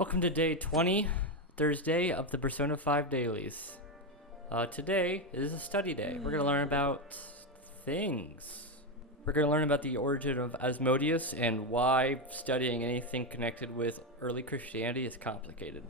Welcome to day 20, Thursday of the Persona 5 dailies. Today is a study day. We're going to learn about things. We're going to learn about the origin of Asmodeus and why studying anything connected with early Christianity is complicated.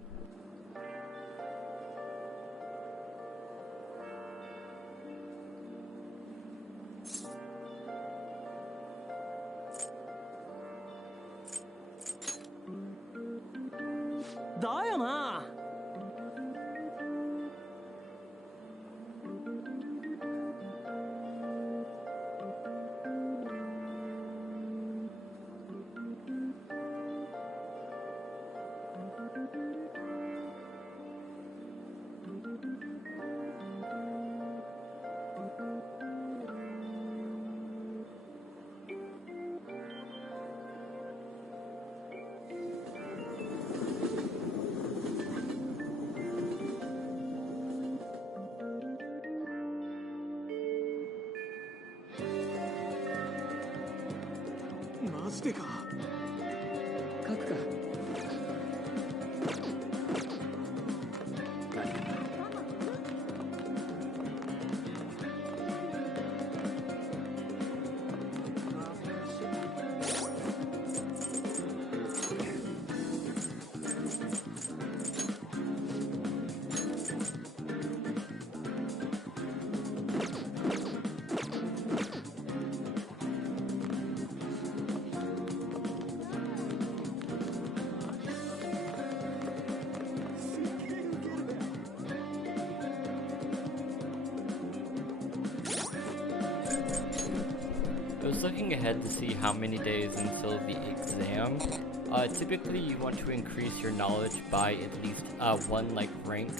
I was looking ahead to see how many days until the exam. Typically you want to increase your knowledge by at least one rank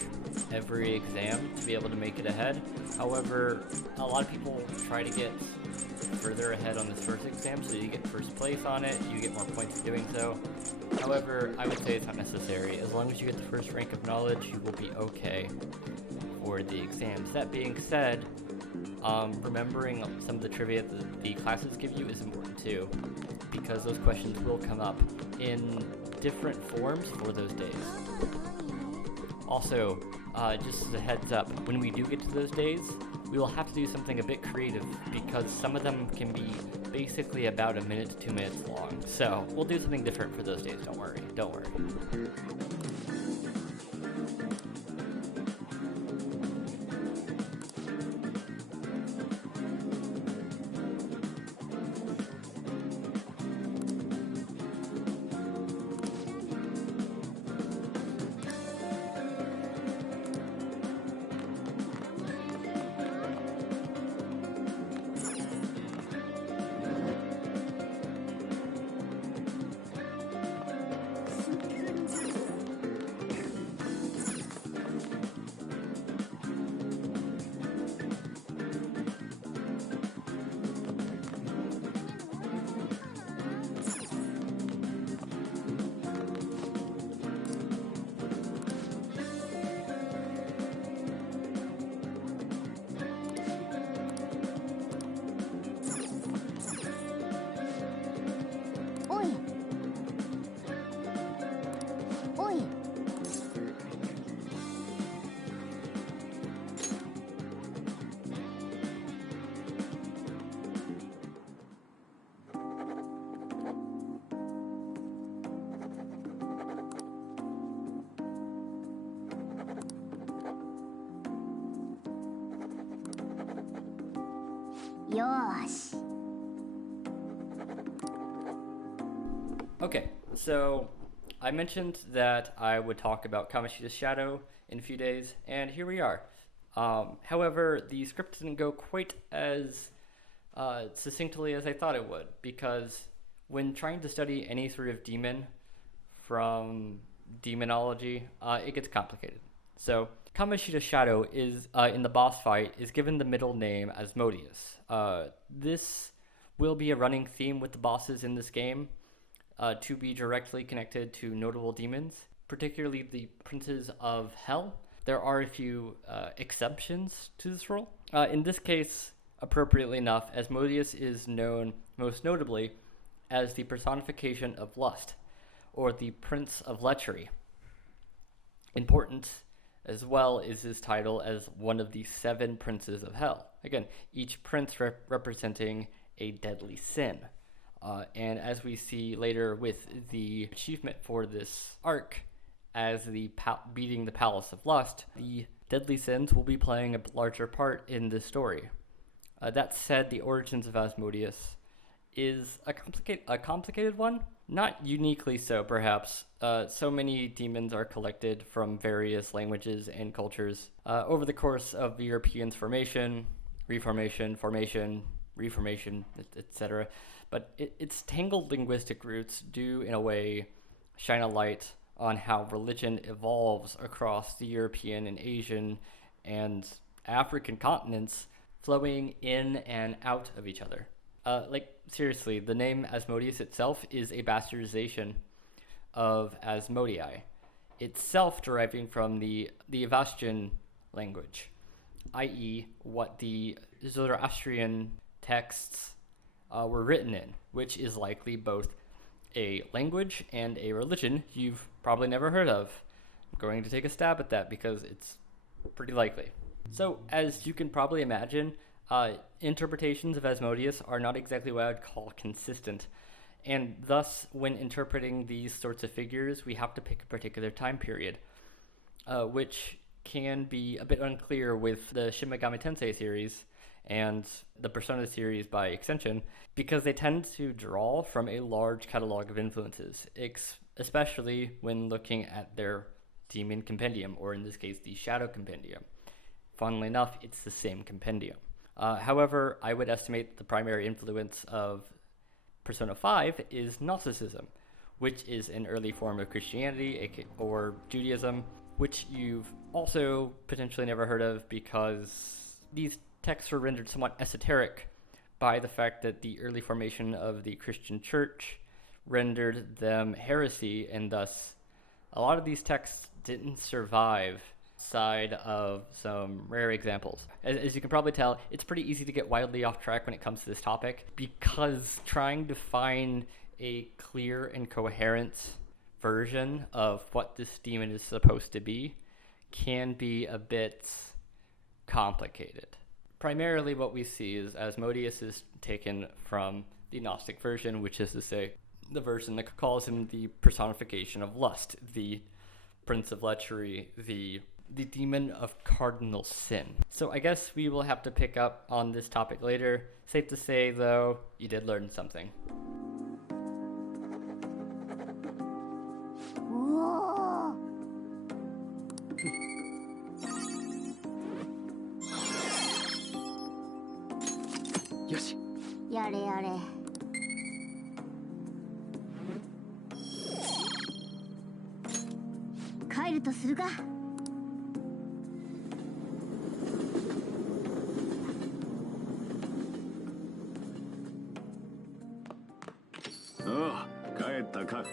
every exam to be able to make it ahead. However, a lot of people try to get further ahead on this first exam, so you get first place on it, you get more points for doing so. However, I would say it's not necessary. As long as you get the first rank of knowledge, you will be okay for the exams. That being said, remembering some of the trivia that the classes give you is important too, because those questions will come up in different forms for those days. Also, just as a heads up, when we do get to those days, we will have to do something a bit creative, because some of them can be basically about a minute to 2 minutes long. So, we'll do something different for those days, don't worry. Okay, so I mentioned that I would talk about Kamoshida's Shadow in a few days, and here we are. However, the script didn't go quite as succinctly as I thought it would, because when trying to study any sort of demon from demonology, it gets complicated. So, Kamoshida's Shadow is, in the boss fight, is given the middle name Asmodeus. This will be a running theme with the bosses in this game, to be directly connected to notable demons, particularly the Princes of Hell. There are a few exceptions to this rule. In this case, appropriately enough, Asmodeus is known most notably as the personification of lust, or the Prince of Lechery. Important as well is his title as one of the 7 princes of hell. Again, each prince representing a deadly sin. And as we see later with the achievement for this arc, as the beating the Palace of Lust, the deadly sins will be playing a larger part in this story. That said, the origins of Asmodeus is a complicated one. Not uniquely so, perhaps. So many demons are collected from various languages and cultures over the course of Europeans' formation, reformation, formation, reformation, etc. But its tangled linguistic roots do, in a way, shine a light on how religion evolves across the European and Asian and African continents, flowing in and out of each other. Seriously, the name Asmodeus itself is a bastardization of Asmodii, itself deriving from the Avastian language, i.e. what the Zoroastrian texts were written in, which is likely both a language and a religion you've probably never heard of. I'm going to take a stab at that because it's pretty likely. So, as you can probably imagine, interpretations of Asmodeus are not exactly what I would call consistent, and thus, when interpreting these sorts of figures, we have to pick a particular time period, which can be a bit unclear with the Shin Megami Tensei series and the Persona series by extension, because they tend to draw from a large catalog of influences, especially when looking at their Demon Compendium, or in this case, the Shadow Compendium. Funnily enough, it's the same compendium. However, I would estimate the primary influence of Persona 5 is Gnosticism, which is an early form of Christianity or Judaism, which you've also potentially never heard of because these texts were rendered somewhat esoteric by the fact that the early formation of the Christian church rendered them heresy, and thus a lot of these texts didn't survive side of some rare examples. As you can probably tell, it's pretty easy to get wildly off track when it comes to this topic, because trying to find a clear and coherent version of what this demon is supposed to be can be a bit complicated. Primarily what we see is Asmodeus is taken from the Gnostic version, which is to say the version that calls him the personification of lust, the prince of lechery, the demon of cardinal sin. So I guess we will have to pick up on this topic later. Safe to say, though, you did learn something. Yoshi. やれやれ。帰るとするか。ああ、帰ったか。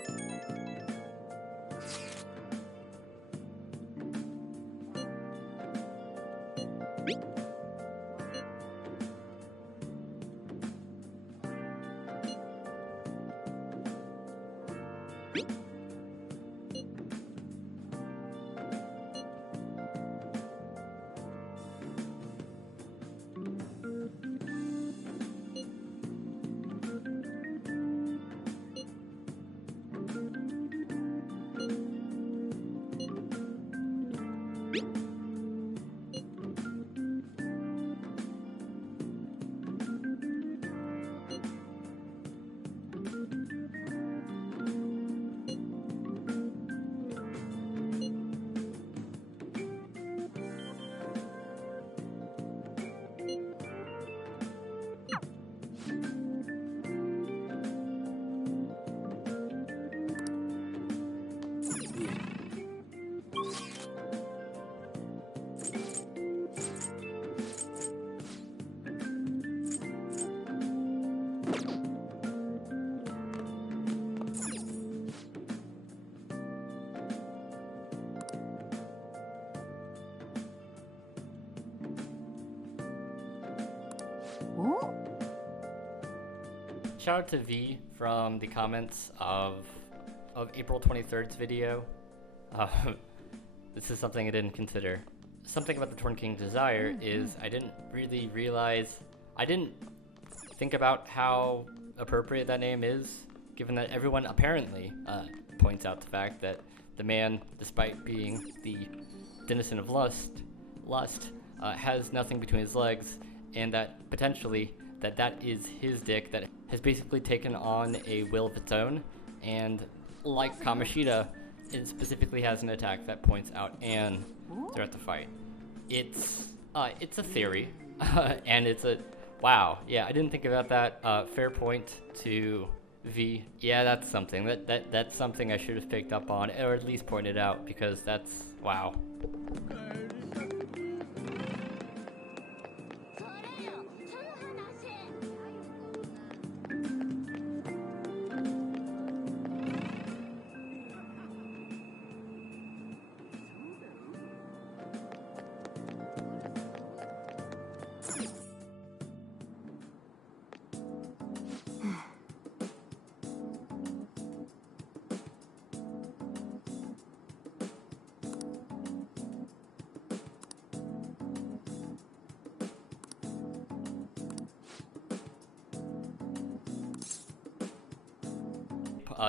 Shout out to V from the comments of April 23rd's video. this is something I didn't consider. Something about the Torn King Desire is I didn't really realize, I didn't think about how appropriate that name is, given that everyone apparently points out the fact that the man, despite being the denizen of lust, has nothing between his legs, and that potentially that is his dick that has basically taken on a will of its own, and like Kamoshida, it specifically has an attack that points out Anne throughout the fight. It's a theory, and it's a wow. Yeah, I didn't think about that. Fair point to V. Yeah, that's something. That's something I should have picked up on, or at least pointed out, because that's wow.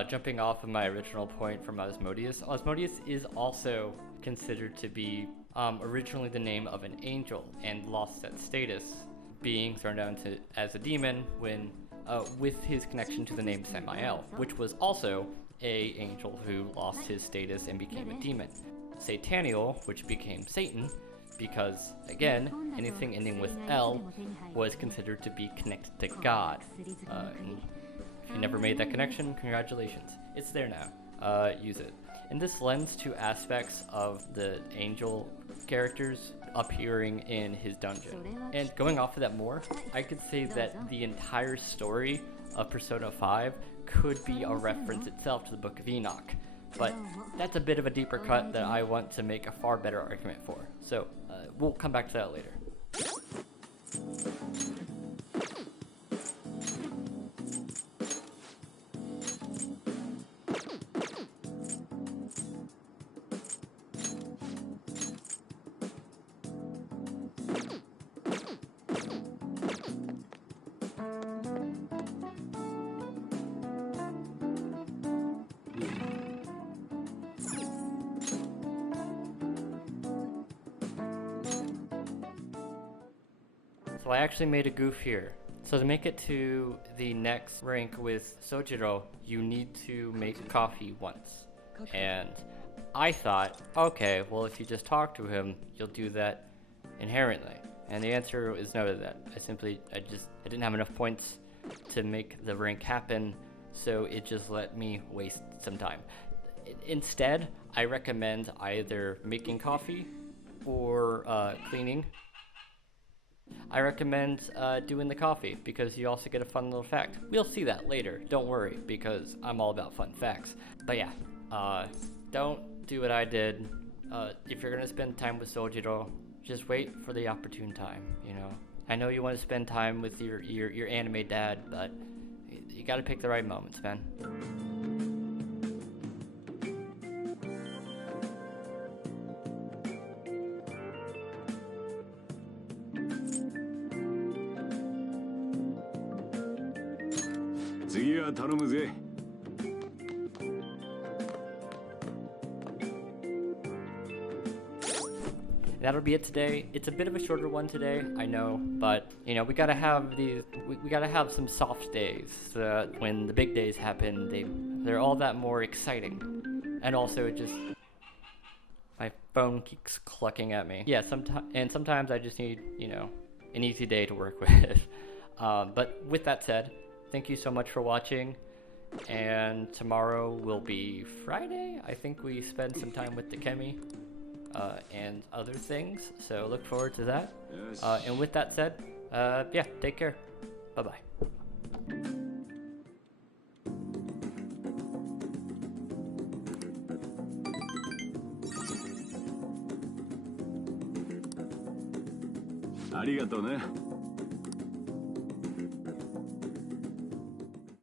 Jumping off of my original point from Asmodeus, Asmodeus is also considered to be originally the name of an angel and lost that status, being thrown down as a demon when with his connection to the name Samael, which was also a angel who lost his status and became a demon. Sataniel, which became Satan, because again, anything ending with L was considered to be connected to God. If you never made that connection, congratulations. It's there now. Use it. And this lends to aspects of the angel characters appearing in his dungeon. And going off of that more, I could say that the entire story of Persona 5 could be a reference itself to the Book of Enoch. But that's a bit of a deeper cut that I want to make a far better argument for. So we'll come back to that later. So I actually made a goof here. So to make it to the next rank with Sojiro, you need to make coffee once. And I thought, okay, well if you just talk to him, you'll do that inherently. And the answer is no to that. I didn't have enough points to make the rank happen, so it just let me waste some time. Instead, I recommend either making coffee or cleaning. I recommend doing the coffee because you also get a fun little fact. We'll see that later, don't worry, because I'm all about fun facts. But yeah, don't do what I did. If you're gonna spend time with Sojiro, just wait for the opportune time, you know. I know you want to spend time with your anime dad, but you gotta pick the right moments, man. That'll be it today. It's a bit of a shorter one today, I know, but you know we gotta have we gotta have some soft days so that when the big days happen, they're all that more exciting. And also, my phone keeps clucking at me. Yeah, sometimes I just need an easy day to work with. But with that said, thank you so much for watching. And tomorrow will be Friday. I think we spend some time with the Kemi and other things. So look forward to that. And with that said, yeah, take care. Bye-bye. ありがとうね。